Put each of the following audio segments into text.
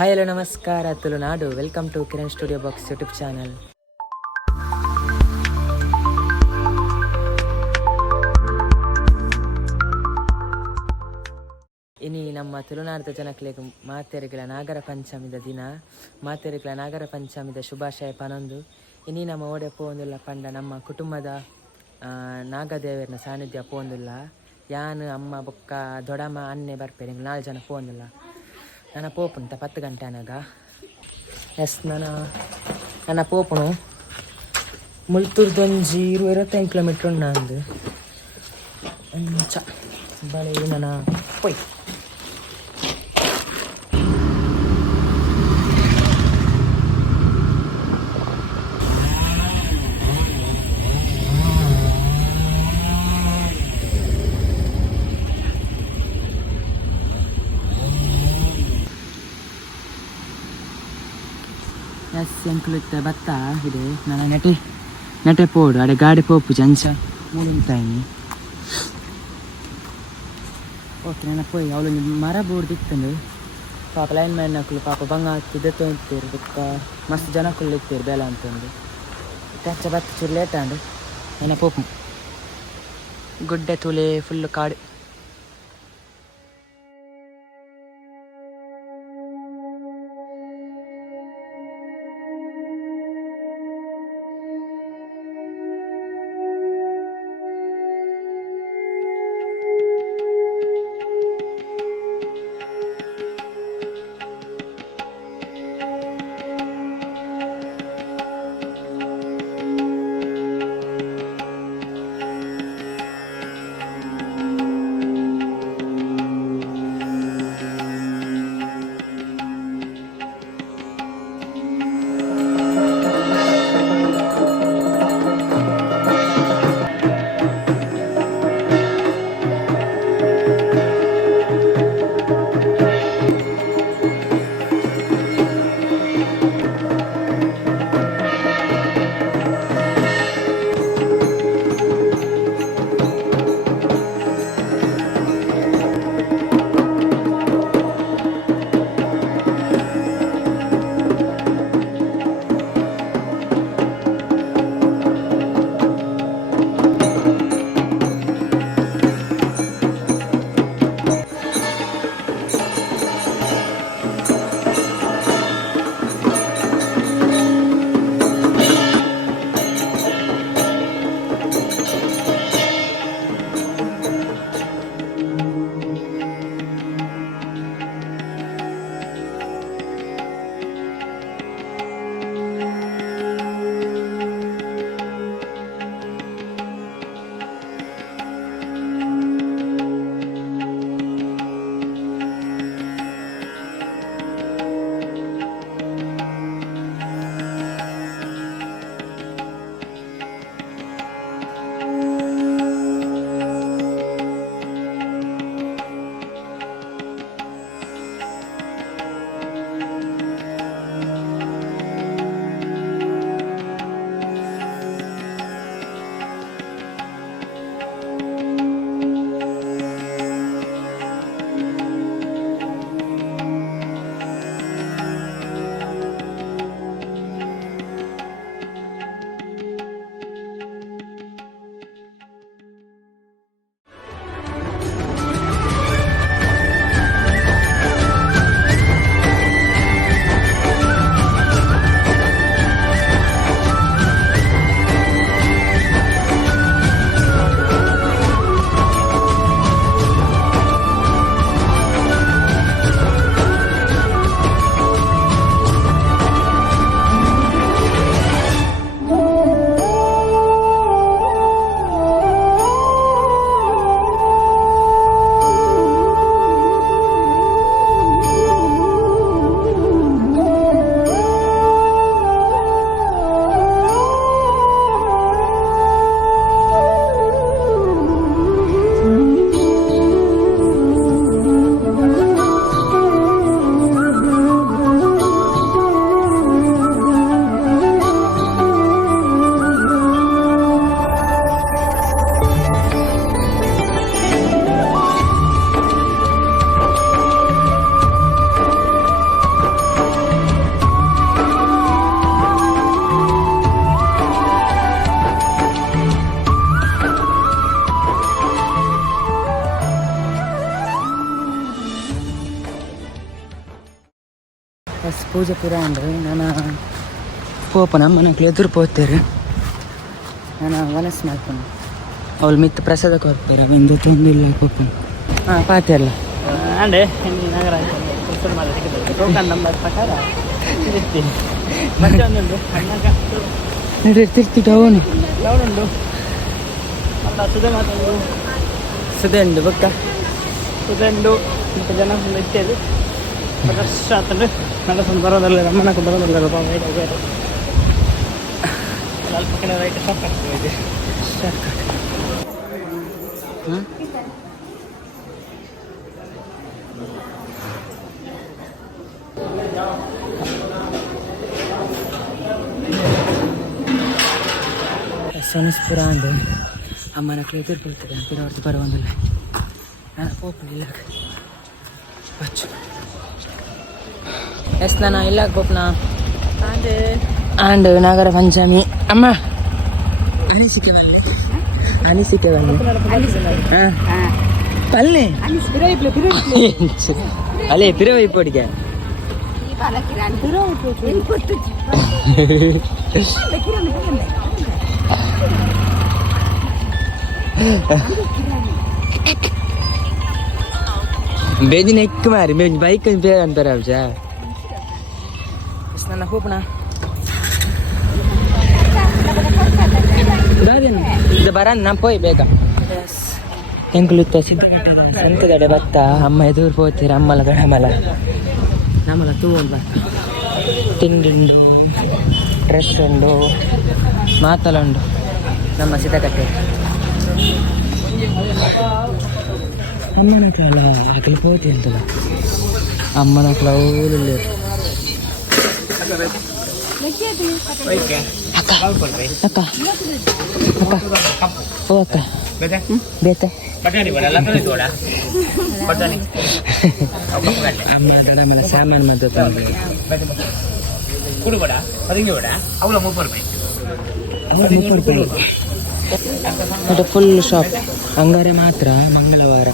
Hi hello ನಮಸ್ಕಾರ Tulunadu welcome to Kiran studio box YouTube channel ಇನಿ ನಮ್ಮ ತುಳುನಾಡದ ಜನಕ್ಕೆ ಮಾತೆರೆಗಳ ನಾಗರ ಪಂಚಮಿದ ದಿನ, ಮಾತೆರೆಗಳ ನಾಗರ ಪಂಚಮಿದ ಶುಭಾಶಯ ಪನೊಂದು. ಇನಿ ನಮ್ಮ ಓಡೆ ಪೋಂದುಲ್ಲ ಪಂಡ ನಮ್ಮ ಕುಟುಂಬದ ನಾಗದೇವರನ ಸಾನ್ನಿಧ್ಯ ಪೋಂದುಲ್ಲ ಯಾನ್, ಅಮ್ಮ, ಬೊಕ್ಕ, ದೊಡಮ್ಮ ಅನ್ನೆ ಬರ್ಪೇರಿ ನಾಲ್ಕು ಜನ ಪೋಂದುಲ್ಲ ನನ್ನ ಪೋಪುಂತ ಪತ್ತು ಗಂಟೆ ಅನಗ ಎಸ್ ನನ್ನ ನನ್ನ ಪೋಪುನು ಮುಲ್ತೂರ್ದೊಂಜಿ ಇರು ಇರುವತ್ತೈದು ಕಿಲೋಮೀಟ್ರ್ ಉಂಡು ನಂದು ಅಂಚ ಬಳೆ ನನ್ನ ಪೊಯ್ ಎಸ್ ಎಂಕುಲಿತ್ತ ಭತ್ತ ಇದೆ ನನ್ನ ನೆಟೆ ನೆಟೆ ಪೋಡು ಅಡೆ ಗಾಡಿ ಪೋಪು ಜಂಚ ಮೂಡುಂತಾಯಿನಿ ಓಕೆ ನನ್ನ ಪೋಯ್ ಅವಳು ಮರ ಬೋರ್ಡ್ ಇತ್ತಂದು ಪಾಪ ಲೈನ್ ಮ್ಯಾನ್ ನಕ್ಕಲು ಪಾಪ ಬಂಗ ಹತ್ತಿದ್ದೆ ತೊಂತೀರು ಬುಕ್ಕ ಮಸ್ತ್ ಜನ ಕುಳ್ಳು ಇತ್ತೀರು ಬೇಲ ಅಂತಂದು ಕಚ್ಚ ಬತ್ತ ಚೂರು ಲೇಟ್ ಆಂಡು ನನ್ನ ಪೋಪು ಗುಡ್ಡೆ ತುಲೆ ಫುಲ್ ಕಾಡು ಪೂಜೆ ಪೂರ ಅಂದರೆ ನಾನು ಪೋಪನ ಮನೆಗೆ ಎದುರು ಪೋತೇರು ನಾನು ಮನಸ್ಸು ಮಾಡ್ಕೊಂಡು. ಅವ್ಳು ಮಿತ್ ಪ್ರಸಾದ ಕೊಡ್ತಾರೆ ಒಂದು ತೊಂದಿಲ್ಲ ಪೋಪನ ಹಾಂ ಅಂಡೆ ಅವನು ಉಂಟು ಅಲ್ಲ ಸುದೆ ಮಾತಾಡೋದು ಸುದೆ ಉಂಡು ಬೊಕ್ಕ. ಸುದೆಂಡು ಮತ್ತು ಜನ ಇತ್ತೇ ಇತ್ತೇದು ವರ್ಷ ಆತಂದ್ರೆ. ನಡೆಸ್ಕೊಂಡು ಬರೋದಲ್ಲ ನಮ್ಮನಕ್ಕೆ ಬರೋದಲ್ಲ ಪಾಪ ಬೇಡ ಬೇಡ ಅಲ್ಪ ಕಡೆ ರೈಟ್ ಶಾಪ್ ಆಗ್ತದೆ ಹಾಂ ಸೊನಸ್ಪುರ ಅಂದು ಅಮ್ಮನ ಕ್ಲೇತರ್ ಕೊಳ್ತಾರೆ ಅಂತ ಹೊರತು ಬರುವಂದಿಲ್ಲ ನಾನು ಹೋಗ್ಲಿಲ್ಲ ಎಸ್ ನಾನು ಇಲ್ಲ ಗೋಪ್ನ ಅದೇ ಆಂಡ್ ನಾಗರ ಪಂಚಮಿ ಅಮ್ಮ ಅನಿಸಿಕೆ ಬನ್ನಿ ಅನಿಸಿಕೆ ಬನ್ನಿ ಹಾಂ ಪಲ್ಲೆ ಅಲ್ಲೇ ಪಿರವೈ ಪೋಡಿಗೆ ಬೇದಿನ ಎಕ್ಕ ಮಾರಿ ಮೇ ಬೈಕ್ ಪೇ ಅಂತಾರೆ ಅವಜ ನನ್ನ ಹೋಪಣ ಇದು ಬರ ನಾ ಪೋಯ್ ಬೇಗ. ಸಂತ ಸಂತದಡೆ ಬತ್ತ? ಅಮ್ಮ ಎದುರು ಪೋತೀರ ಅಮ್ಮಲ ಗಡಮಲ ನಮ್ಮಲ ಬತ್ತ ತಿಂಡಿಂಡು ಡ್ರೆಸ್ ಉಂಡು ಮಾತಲುಂಡು ನಮ್ಮ ಸಿದ್ಧಕಟ್ಟೆ ಅಮ್ಮನ ಕಾಲ ಅಕಲು ಪೋತಿ ಅಂತಲ್ಲ ಅಮ್ಮನ ಕಾಲ ಅಕ್ಕ ಅಕ್ಕ ಅಕ್ಕ ಓ ಅಕ್ಕ ಬೇತೆ ಅಮ್ಮ ಗಡಮಲ ಸಾಮಾನು ಮದ್ದು ತಂದು ಅದು ಫುಲ್ ಶಾಪ್ ಅಂಗಾರೆ ಮಾತ್ರ ಮಂಗಳವಾರ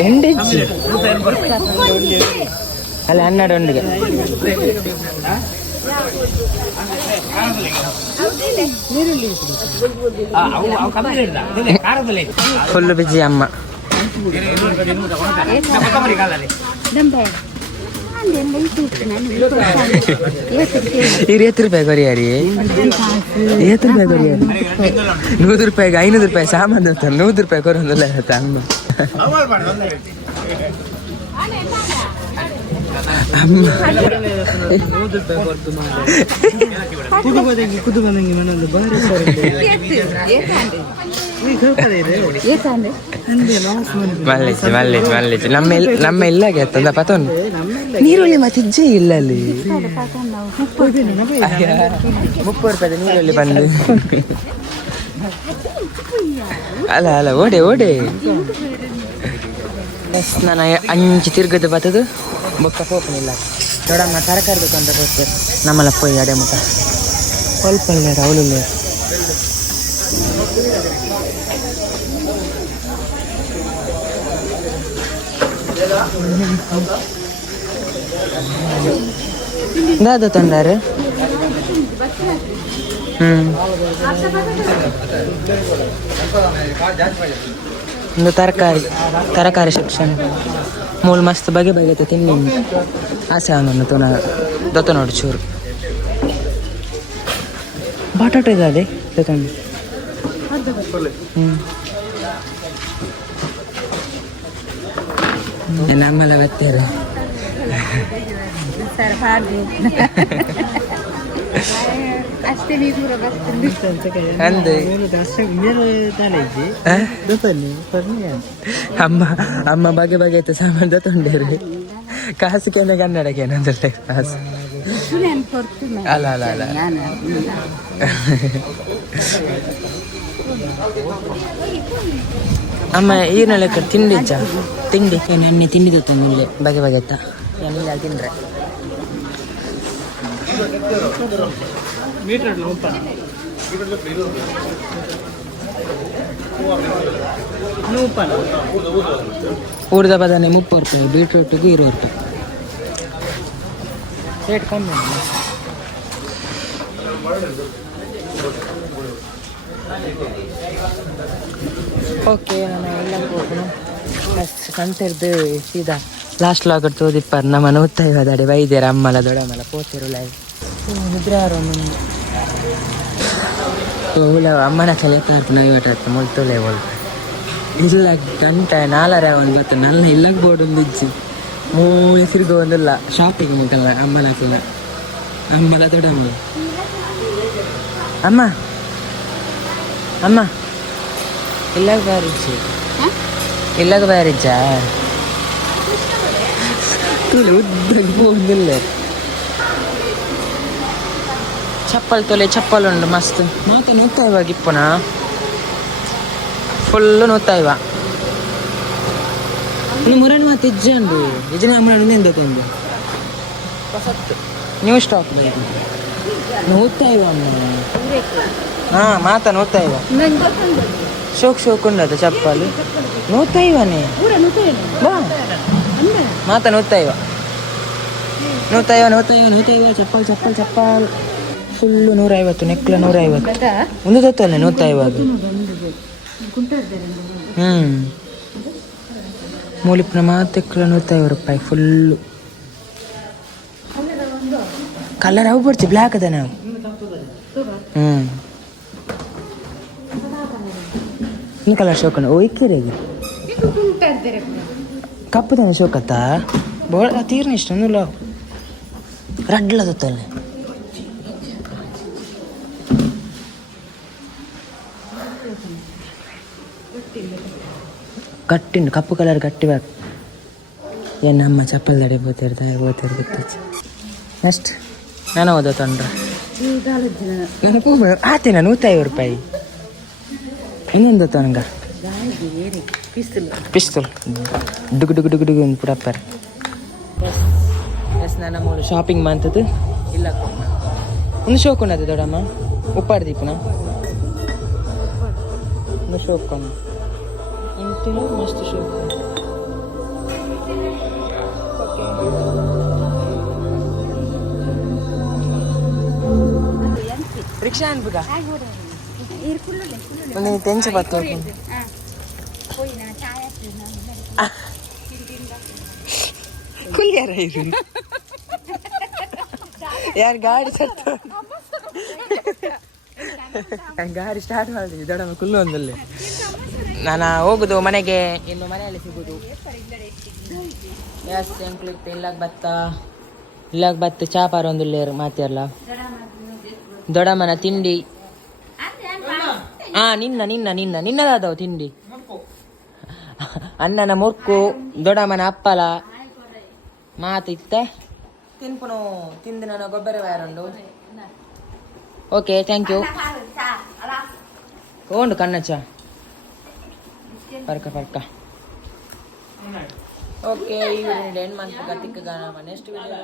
ಎಂಡೆಚ್ಚಿ ಅಲ್ಲ ಹನ್ನೆರಡು ಒಂದಿಗೆ ಫುಲ್ ಬಿಜಿ ಅಮ್ಮ ಇರು ಎತ್ತು ರೂಪಾಯಿ ಕೊರಿಯಾರಿ ಎತ್ತು ರೂಪಾಯಿ ಕೊರಿಯಾರಿ ನೂರು ರೂಪಾಯಿಗೆ ಐನೂರು ರೂಪಾಯಿ ಸಾಮಾನು ಅಂತ ನೂರು ರೂಪಾಯಿ ಕೊರೊಂದಿಲ್ಲ ಅಮ್ಮ ನಮ್ಮ ನೀರುಳ್ಳಿ ಮತ್ತಿಜ್ಜೆ ಇಲ್ಲ ಅಲ್ಲಿ. ಮುಪ್ಪು ರೂಪಾಯಿ ನೀರುಳ್ಳಿ ಬಂದು. ಅಲ್ಲ ಅಲ್ಲ, ಓಡೆ ಓಡೆ. ನಾನು ಅಂಚಿ ತಿರ್ಗದ ಬತ್ತದು ಬೊಕ್ಕ ಪೋಪನಿಲ್ಲ ದೊಡ್ಡಮ್ಮ ತರಕಾರಿ ಬೇಕಂತ ಹೋಗ್ತೇವೆ ನಮ್ಮಲ್ಲ ಪೋಯಿ ಅಡೆ ಮುಟ ಸ್ವಲ್ಪ ಅವಳು ದಾದ ತಂದಾರೆ ಹ್ಮ್ ಒಂದು ತರಕಾರಿ ತರಕಾರಿ ಶಿಕ್ಷಣ ಮೂಲ ಮಸ್ತ್ ಬಗೆ ಬಗೆ ತಿನ್ನಿ ಆಸೆ ಅವನನ್ನು ತುನ ದೊತ್ತ ನೋಡಿ ಚೂರು ಬಟಾಟೆ ಇದೆ ತಗೊಂಡು ಹ್ಞೂ ನಮ್ಮೆಲ್ಲ ಬೆತ್ತೇರೆ ಅಮ್ಮ ಅಮ್ಮ ಬಗೆ ಬಗೆ ಸಾಮಾನು ತೊಂಡೇರಿ ಕಾಸು ಕೇಂದ್ರ ಕನ್ನಡಕ್ಕೆ ಏನಂದ್ರೆ ಕಾಸು ಅಲ್ಲ ಅಲ್ಲ ಅಲ್ಲ ಅಮ್ಮ ಈರ್ನಲ್ಲ ತಿಂಡಿ ತಿಂಡಿ ನೆನ್ನೆ ತಿಂಡಿ ತಂದಿಲ್ಲ ಬಗೆ ಬಗೆತ್ತ ಎಲ್ಲ ತಿಂದ್ರೆ ಉಪ್ಪನ ಊರ್ದ ಬದನೆ ಮುಪ್ಪು ರೂಪಾಯಿ ಬೀಟ್ರೂಟ್ಗೆ ಇರೋ ರೂಪಾಯಿ ರೇಟ್ ಕಮ್ಮಿ. ಓಕೆ ನಾನು ಎಲ್ಲ ಹೋಗೋಣ. ಅಷ್ಟು ಸಂತೆರ್ದು ಸೀದಾ ಲಾಸ್ಟ್ ಲಾಗರ್ ತೋದಿಪ್ಪಾರ ನಮ್ಮ ನೂತ್ತ ಇವದಾಡೆ ವೈದ್ಯರ ಅಮ್ಮಲ ದೊಡ್ಡಮ್ಮಲ ಪೋತಿರು ಲೈ ನಿದ್ರೆ ಯಾರು ಹುಳ ಅಮ್ಮನ ಚಲೆ ಕಾರ್ಪುನ ಐವತ್ತು ಮುಳ್ತೊಲೆ ಒಳ್ಳೆ ಇಲ್ಲ ಗಂಟ ನಾಲರ ಒಂದು ಗೊತ್ತು ನಲ್ಲ ಇಲ್ಲಗ್ ಬೋರ್ಡ್ ಒಂದು ಇಜ್ಜಿ ಮೂಳೆ ತಿರುಗೋ ಒಂದಿಲ್ಲ ಶಾಪಿಂಗ್ ಮುಗಲ್ಲ ಅಮ್ಮಲ ಹಾಕಿಲ್ಲ ಅಮ್ಮಲ ದೊಡ್ಡಮ್ಮ ಅಮ್ಮ ಅಮ್ಮ ಇಲ್ಲಾಗ ಬ್ಯಾರಿಜ್ಜಿ ಇಲ್ಲಾಗ ಬ್ಯಾರಿಜ್ಜ ತುಳು ಉದ್ದಗೆ ಹೋಗುದಿಲ್ಲ ಚಪ್ಪಲ್ ತೊಲೆ ಚಪ್ಪಲ್ ಉಂಡು ಮಸ್ತ್ ಮಾತ ನೂತ್ತ ಇವಾಗ ಇಪ್ಪುನ ಫುಲ್ಲು ನೂತ್ತ ಇವ ಇನ್ನು ಮುರಣಿ ಮಾತು ಇಜ್ಜೆ ಉಂಡು ಇಜ್ಜನ ಅಮ್ಮನ ಎಂದ ತಂದು ನ್ಯೂ ಸ್ಟಾಕ್ ನೂತ್ತ ಇವ ಅಮ್ಮ ಹಾ ಮಾತ ನೂತ್ತ ಇವ ನಂಗೆ ಗೊತ್ತುಂಟು ಶೋಕ್ ಶೋಕ್ ಉಂಡದ ಚಪ್ಪಲು ನೂತ್ತ ಇವನೇ ಪೂರ ನೂತೇನು ಬಾ ಮಾತ ನೂತ್ತ ಇವ ನೂತ್ತ ಇವ ನೂತ್ತ ಇವ ನೂತ್ತ ಇವ ಚಪ್ಪಲ್ ಚಪ್ಪಲ್ ಚಪ್ಪಲ್ ಫುಲ್ಲು ನೂರೈವತ್ತು, ನೆಕ್ಲ ನೂರ ಐವತ್ತು ಒಂದು ತೊತ್ತಲ್ಲ ನೂತ್ತ ಇವಾಗ? ಹ್ಮ್. ಮೂಲಿಪ್ನ ಮಾತೆಕ್ಲ ನೂತ್ತೈವತ್ತು ರೂಪಾಯಿ, ಫುಲ್ಲು. ಕಲರ್ ಅವು ಬರ್ತೀವಿ ಬ್ಲ್ಯಾಕ್ ಅದ ನಾವು. ಹ್ಮ್. ಇನ್ನು ಕಲರ್ ಶೋಕನ ಕುಂಟಾಡ್ತಾರೆ ಕಪ್ಪು ತಾನೆ ಶೋಕತ್ತ? ಬೋಳ ತೀರ್ನ ಇಷ್ಟ ರಡ್ಲ ತೊತ್ತಲ್ಲ. ಗಟ್ಟಿಂಡು ಕಪ್ಪು ಕಲರ್ ಗಟ್ಟಿ ಬೇಕು ಏನು ನಮ್ಮ ಚಪ್ಪಲ್ ದಡೆ ಬೋತಿರ್ತಾರೆ ಬೋತಿರ್ದು ನೆಕ್ಸ್ಟ್. ನಾನು ಓದೋ ತೊಂಡ್ರೆ ನನಗೂ ನಾನು ನೂತೈವತ್ತು ರೂಪಾಯಿ. ಇನ್ನೊಂದು ತೊಂಗ ಪಿಸ್ತೂಲ್. ಡುಗು ಡುಗು ಡುಗು ಡುಗು ಒಂದು ಪುಡಪ್ಪರ್ ಎಸ್ ಮೂರು ಶಾಪಿಂಗ್ ಮಾಡ್ತದ್ದು ಇಲ್ಲ ಒಂದು ಶೋಕ್ ದೊಡಮ್ಮ ದೊಡ್ಡಮ್ಮ. ಉಪ್ಪಾಡು ದೀಪನ. ಒಂದು ಶೋಕ್ ಇಂತಿನ ಮಸ್ತ್ ಶೋಕ್ ರಿಕ್ಷಾ ಅನ್ಬಿಡ ಒಂದು ತೆಂಚ ಬತ್ತು ಇರು ಯಾರು ಗಾಡಿ ಸತ್ತ? ಗಾಡಿ ಸ್ಟಾರ್ಟ್ ಮಾಡಿದ್ವಿ ದೊಡ್ಡ ಕುಲ್ಲು ಒಂದಲ್ಲಿ. ನಾನು ಹೋಗುದು ಮನೆಗೆ ಇನ್ನು ಮನೆಯಲ್ಲಿ ಸಿಗುದು. ಇಲ್ಲಾಗ ಬತ್ತ ಇಲ್ಲಾಗ ಬತ್ತ ಚಾಪಾರ ಒಂದು ಮಾತಿಯಲ್ಲ. ದೊಡಮ್ಮನ ತಿಂಡಿ. ಹಾ ನಿನ್ನ ನಿನ್ನ ನಿನ್ನ ನಿನ್ನದಾದವು ತಿಂಡಿ. ಅಣ್ಣನ ಮುರ್ಕು ದೊಡಮ್ಮನ ಅಪ್ಪಲ. ಮಾತು ಇತ್ತೆ. ತಿನ್ಪುನು ತಿಂದು ನಾನು ಗೊಬ್ಬರ ಯಾರುಂಡು ಓಕೆ ಥ್ಯಾಂಕ್ ಯು ಉಂಡು ಕಣ್ಣಚ್ಚ పరక పరక. ఓకే ఈ వీడియో నేను మనకు గతిక్కుగా నెక్స్ట్ వీడియో